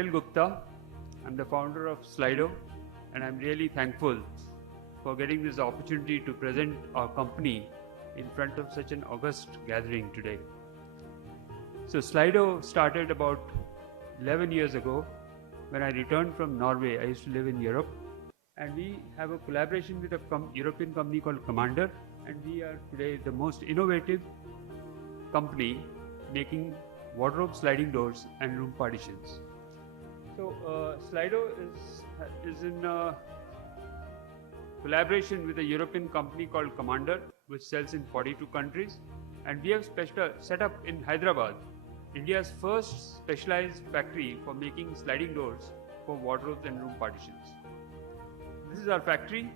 Anil Gupta. I'm the founder of SLIDO, and I'm really thankful for getting this opportunity to present our company in front of such an august gathering today. So SLIDO started about 11 years ago when I returned from Norway. I used to live in Europe, and we have a collaboration with a European company called KOMANDOR, and we are today the most innovative company making wardrobe sliding doors and room partitions. So SLIDO is in collaboration with a European company called KOMANDOR, which sells in 42 countries, and we have set up in Hyderabad, India's first specialized factory for making sliding doors for wardrobes and room partitions. This is our factory,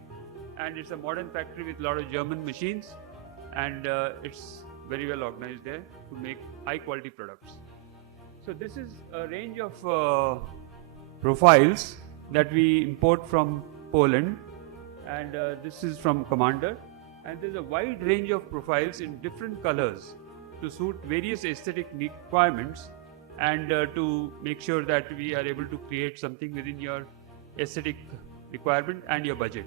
and it's a modern factory with a lot of German machines, and it's very well organized there to make high quality products. So this is a range of profiles that we import from Poland, and this is from KOMANDOR, and there's a wide range of profiles in different colors to suit various aesthetic requirements and to make sure that we are able to create something within your aesthetic requirement and your budget.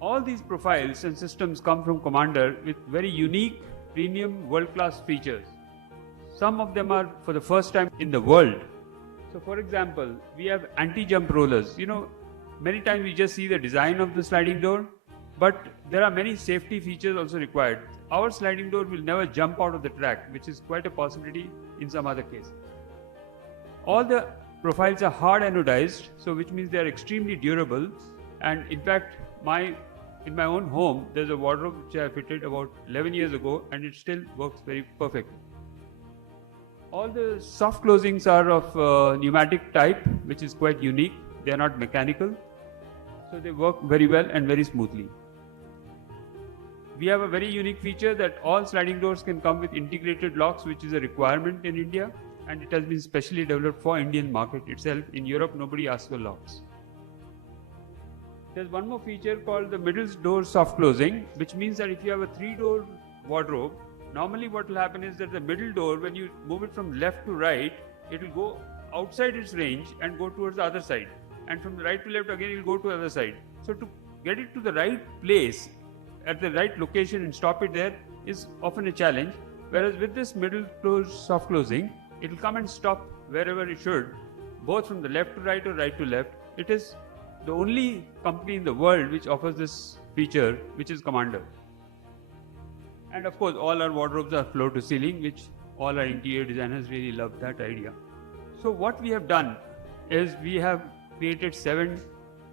All these profiles and systems come from KOMANDOR with very unique, premium, world-class features. Some of them are for the first time in the world. So for example, we have anti-jump rollers. You know, many times we just see the design of the sliding door, but there are many safety features also required. Our sliding door will never jump out of the track, which is quite a possibility in some other cases. All the profiles are hard anodized, so which means they are extremely durable, and in fact in my own home there's a wardrobe which I fitted about 11 years ago, and it still works very perfectly. All the soft closings are of pneumatic type, which is quite unique. They are not mechanical, so they work very well and very smoothly. We have a very unique feature that all sliding doors can come with integrated locks, which is a requirement in India, and it has been specially developed for Indian market itself. In Europe, nobody asks for locks. There's one more feature called the middle door soft closing, which means that if you have a 3-door wardrobe, normally what will happen is that the middle door, when you move it from left to right, it will go outside its range and go towards the other side, and from the right to left again it will go to the other side. So to get it to the right place at the right location and stop it there is often a challenge, whereas with this middle soft closing, it will come and stop wherever it should, both from the left to right or right to left. It is the only company in the world which offers this feature, which is KOMANDOR. And of course, all our wardrobes are floor to ceiling, which all our interior designers really love that idea. So what we have done is we have created 7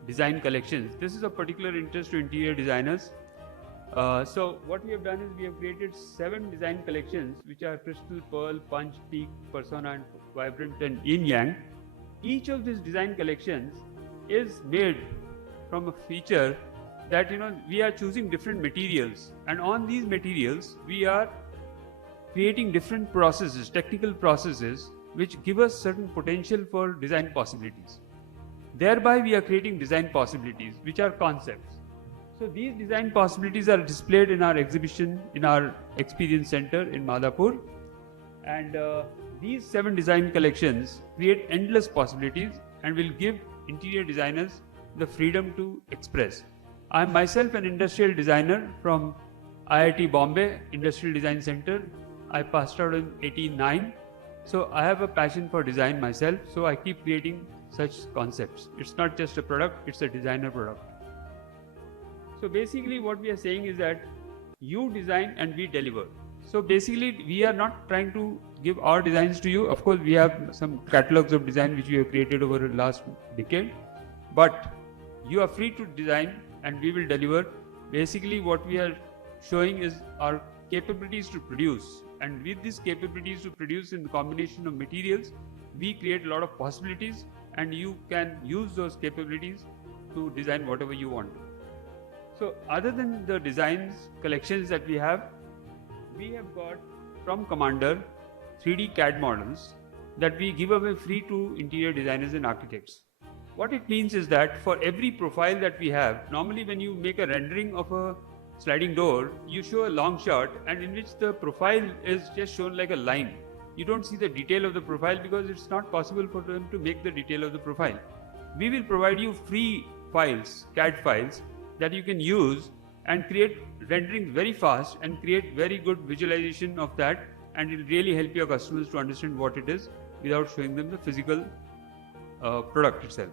design collections. This is of particular interest to interior designers. So what we have done is we have created 7 design collections, which are crystal, pearl, punch, peak, persona, and vibrant, and yin yang. Each of these design collections is made from a feature that, you know, we are choosing different materials, and on these materials we are creating different processes, technical processes, which give us certain potential for design possibilities. Thereby we are creating design possibilities, which are concepts. So these design possibilities are displayed in our exhibition in our experience center in Madhapur, and these 7 design collections create endless possibilities and will give interior designers the freedom to express. I am myself an industrial designer from IIT Bombay Industrial Design Center. I passed out in 1989, so I have a passion for design myself, so I keep creating such concepts. It's not just a product, it's a designer product. So basically what we are saying is that you design and we deliver. So basically we are not trying to give our designs to you. Of course we have some catalogs of design which we have created over the last decade, but you are free to design and we will deliver. Basically what we are showing is our capabilities to produce, and with these capabilities to produce in the combination of materials, we create a lot of possibilities, and you can use those capabilities to design whatever you want to. So other than the designs collections that we have got from KOMANDOR 3D CAD models that we give away free to interior designers and architects. What it means is that for every profile that we have, normally when you make a rendering of a sliding door, you show a long shot and in which the profile is just shown like a line. you don't see the detail of the profile because it's not possible for them to make the detail of the profile. We will provide you free files, CAD files, that you can use and create rendering very fast and create very good visualization of that, and it will really help your customers to understand what it is without showing them the physical product itself.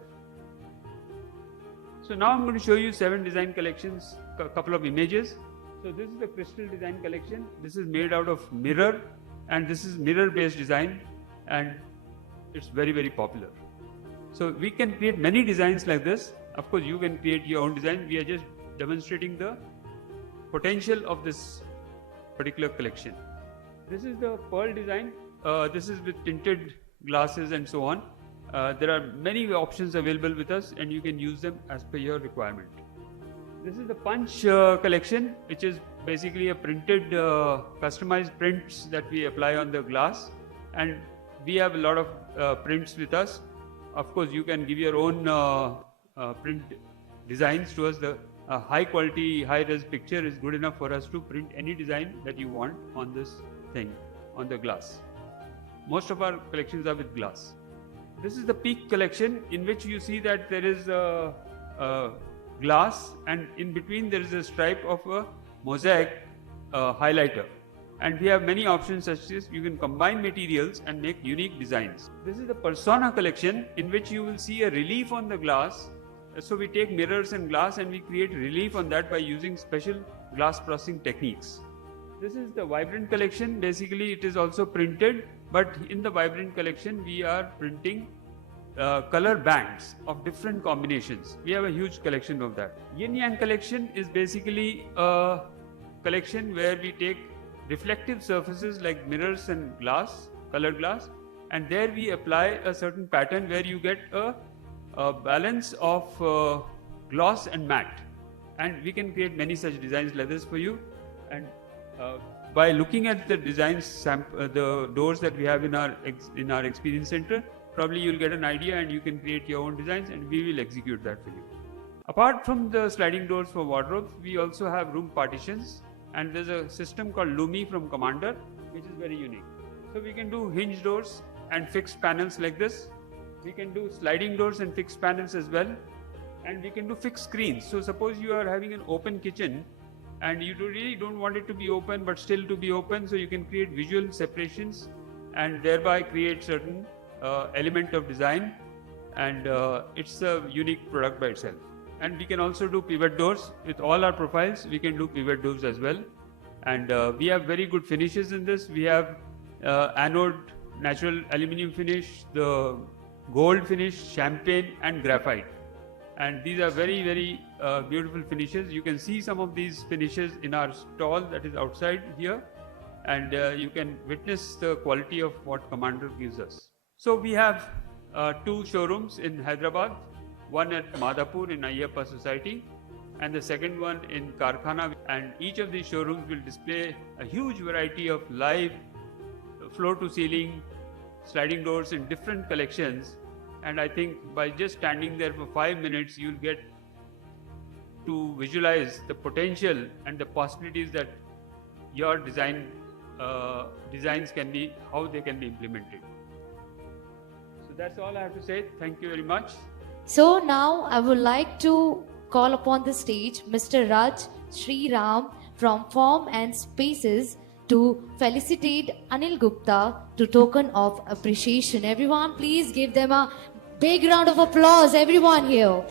So now I'm going to show you 7 design collections, a couple of images. So this is the crystal design collection. This is made out of mirror, and this is mirror based design, and it's very, very popular. So we can create many designs like this. Of course you can create your own design. We are just demonstrating the potential of this particular collection. This is the pearl design. This is with tinted glasses and so on. There are many options available with us, and you can use them as per your requirement. This is the punch collection, which is basically a printed customized prints that we apply on the glass, and we have a lot of prints with us. Of course you can give your own print designs to us. The high quality, high res picture is good enough for us to print any design that you want on this thing, on the glass. Most of our collections are with glass. This is the peak collection, in which you see that there is a glass, and in between there is a stripe of a mosaic highlighter. And we have many options, such as you can combine materials and make unique designs. This is the persona collection, in which you will see a relief on the glass. So we take mirrors and glass and we create relief on that by using special glass processing techniques. This is the vibrant collection. Basically it is also printed, but in the vibrant collection we are printing color bands of different combinations. We have a huge collection of that. Yin Yang collection is basically a collection where we take reflective surfaces like mirrors and glass, colored glass, and there we apply a certain pattern where you get a balance of gloss and matte, and we can create many such designs like this for you. And by looking at the designs, the doors that we have in our experience center, probably you'll get an idea and you can create your own designs, and we will execute that for you. Apart from the sliding doors for wardrobes, we also have room partitions, and there's a system called Lumi from Commander, which is very unique. So we can do hinge doors and fixed panels like this. We can do sliding doors and fixed panels as well, and we can do fixed screens. So suppose you are having an open kitchen and you really don't want it to be open but still to be open, so you can create visual separations and thereby create certain element of design, and it's a unique product by itself. And we can also do pivot doors. With all our profiles we can do pivot doors as well, and we have very good finishes in this. We have anode natural aluminum finish, the gold finish, champagne and graphite, and these are very, very beautiful finishes. You can see some of these finishes in our stall that is outside here, and you can witness the quality of what Commander gives us. So we have 2 showrooms in Hyderabad, one at Madhapur in Ayyappa Society and the second one in Karkhana, and each of these showrooms will display a huge variety of live floor to ceiling sliding doors in different collections. And I think by just standing there for 5 minutes you'll get to visualize the potential and the possibilities that your designs can be, how they can be implemented. So that's all I have to say. Thank you very much. So now I would like to call upon the stage Mr. Raj Sriram from Form and Spaces to felicitate Anil Gupta to token of appreciation. Everyone, please give them a big round of applause, everyone here.